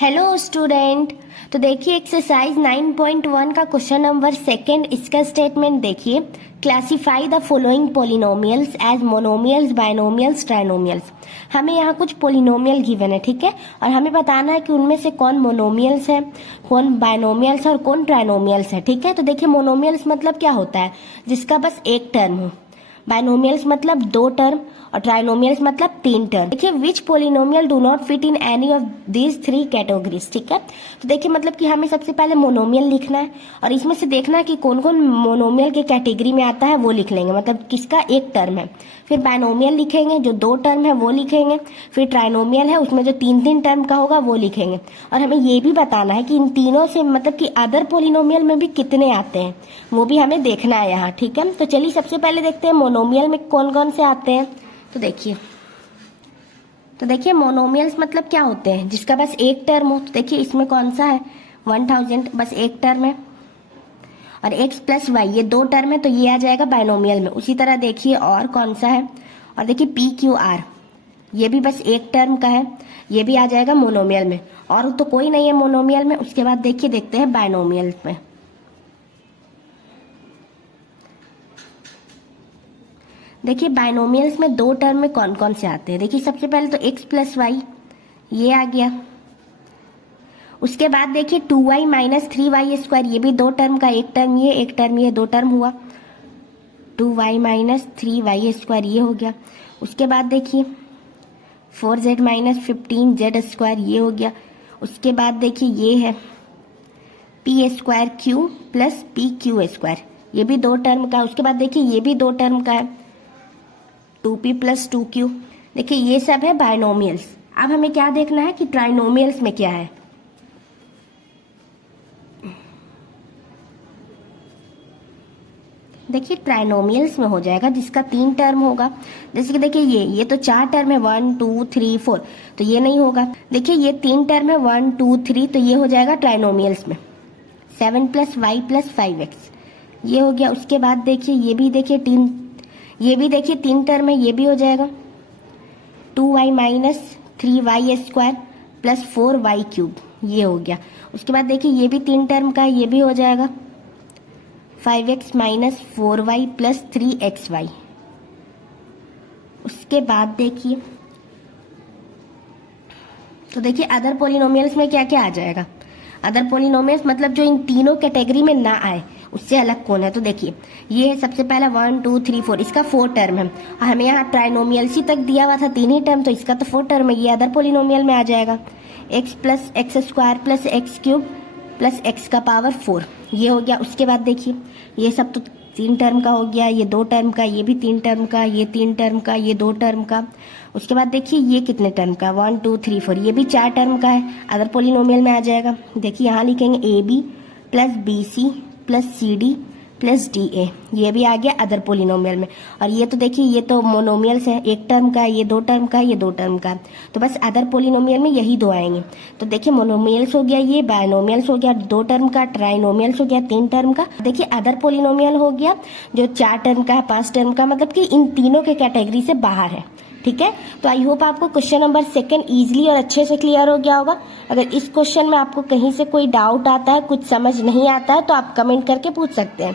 Hello student. तो देखिए exercise 9.1 का क्वेश्चन नंबर सेकंड, इसका स्टेटमेंट देखिए। Classify the following polynomials as monomials, binomials, trinomials. हमें यहाँ कुछ पोलिनोमियल गिवन है, ठीक है, और हमें बताना है कि उनमें से कौन मोनोमियल्स है, कौन बाइनोमियल्स है और कौन ट्राइनोमियल्स है, ठीक है। तो देखिए मोनोमियल्स मतलब क्या होता है, जिसका बस एक टर्म हो। बाइनोमियल्स मतलब दो टर्म और ट्राइनोमियल्स मतलब तीन टर्म। देखिए which polynomial do not fit in any of these three categories, ठीक है। तो देखिए मतलब कि हमें सबसे पहले मोनोमियल लिखना है और इसमें से देखना है कि कौन कौन मोनोमियल के कैटेगरी में आता है, वो लिख लेंगे, मतलब किसका एक टर्म है। फिर बाइनोमियल लिखेंगे, जो दो टर्म है वो लिखेंगे। फिर ट्राइनोमियल है, उसमें जो तीन तीन टर्म का होगा वो लिखेंगे। और हमें ये भी बताना है कि इन तीनों से मतलब कि अदर पोलिनोमियल में भी कितने आते हैं, वो भी हमें देखना है यहाँ, ठीक है। तो चलिए सबसे पहले देखते हैं मोनोमियल में कौन कौन से आते हैं। तो देखिए मोनोमियल्स मतलब क्या होते हैं, जिसका बस एक टर्म हो। तो देखिए इसमें कौन सा है, 1000, बस एक टर्म है। और x प्लस वाई ये दो टर्म है, तो ये आ जाएगा बाइनोमियल में। उसी तरह देखिए और कौन सा है, और देखिए PQR ये भी बस एक टर्म का है, ये भी आ जाएगा मोनोमियल में। और तो कोई नहीं है मोनोमियल में। उसके बाद देखिए देखते हैं बाइनोमियल में। देखिए बाइनोमियल्स में दो टर्म में कौन कौन से आते हैं। देखिए सबसे पहले तो x प्लस वाई ये आ गया। उसके बाद देखिए 2y माइनस 3y स्क्वायर, ये भी दो टर्म का, एक टर्म ये, एक टर्म ये, दो टर्म हुआ। 2y माइनस 3y स्क्वायर ये हो गया। उसके बाद देखिए 4z माइनस 15z स्क्वायर ये हो गया। उसके बाद देखिए ये है p square Q plus PQ square, ये भी दो टर्म का। उसके बाद देखिए ये भी दो टर्म का है, 2p प्लस 2q। देखिए ये सब है बाइनोमियल्स। अब हमें क्या देखना है कि ट्राइनोमियल्स में क्या है। देखिए ट्राइनोमियल्स में हो जाएगा जिसका तीन टर्म होगा। जैसे कि देखिए ये तो चार टर्म है, 1 2 3 4, तो ये नहीं होगा। देखिए ये तीन टर्म है, 1 2 3, तो ये हो जाएगा ट्राइनोमियल्स में। 7 प्लस वाई प्लस 5x ये हो गया। उसके बाद देखिए ये भी देखिए तीन टर्म है, ये भी हो जाएगा। 2y minus 3y square plus 4y cube ये हो गया। उसके बाद देखिए ये भी तीन टर्म का है, ये भी हो जाएगा। 5x minus 4y plus 3xy। उसके बाद देखिए तो देखिए अदर पोलिनोमियल्स में क्या क्या आ जाएगा। अदर पोलिनोमियल्स मतलब जो इन तीनों कैटेगरी में ना आए, उससे अलग कौन है। तो देखिए ये सबसे पहला 1 2 3 4, इसका 4 टर्म है। और हमें यहाँ ट्राइनोमियल्स ही तक दिया हुआ था, तीन ही टर्म, तो इसका तो 4 टर्म है, ये अदर पोलिनोमियल में आ जाएगा। x plus x square plus x cube plus x का पावर 4 ये हो गया। उसके बाद देखिए ये सब तो तीन टर्म का हो गया, ये दो टर्म का, ये भी तीन टर्म का, ये तीन टर्म का, ये दो टर्म का। उसके बाद देखिए ये कितने टर्म का, 1 2 3 4, ये भी चार टर्म का है, अदर पोलिनोमियल में आ जाएगा। देखिए यहाँ लिखेंगे AB plus BC plus CD plus DA, ये भी आ गया अदर पोलिनोमियल में। और ये तो देखिए ये तो मोनोमियल्स है, एक टर्म का, ये दो टर्म का, ये दो टर्म का, तो बस अदर पोलिनोमियल में यही दो आएंगे। तो देखिए मोनोमियल्स हो गया, ये बाइनोमियल्स हो गया दो टर्म का, ट्राइनोमियल्स हो गया तीन टर्म का। देखिए अदर पोलिनोमियल हो गया जो चार टर्म का है, पांच टर्म का, मतलब कि इन तीनों के कैटेगरी से बाहर है, ठीक है। तो आई होप आपको क्वेश्चन नंबर सेकंड इजीली और अच्छे से क्लियर हो गया होगा। अगर इस क्वेश्चन में आपको कहीं से कोई डाउट आता है, कुछ समझ नहीं आता है, तो आप कमेंट करके पूछ सकते हैं।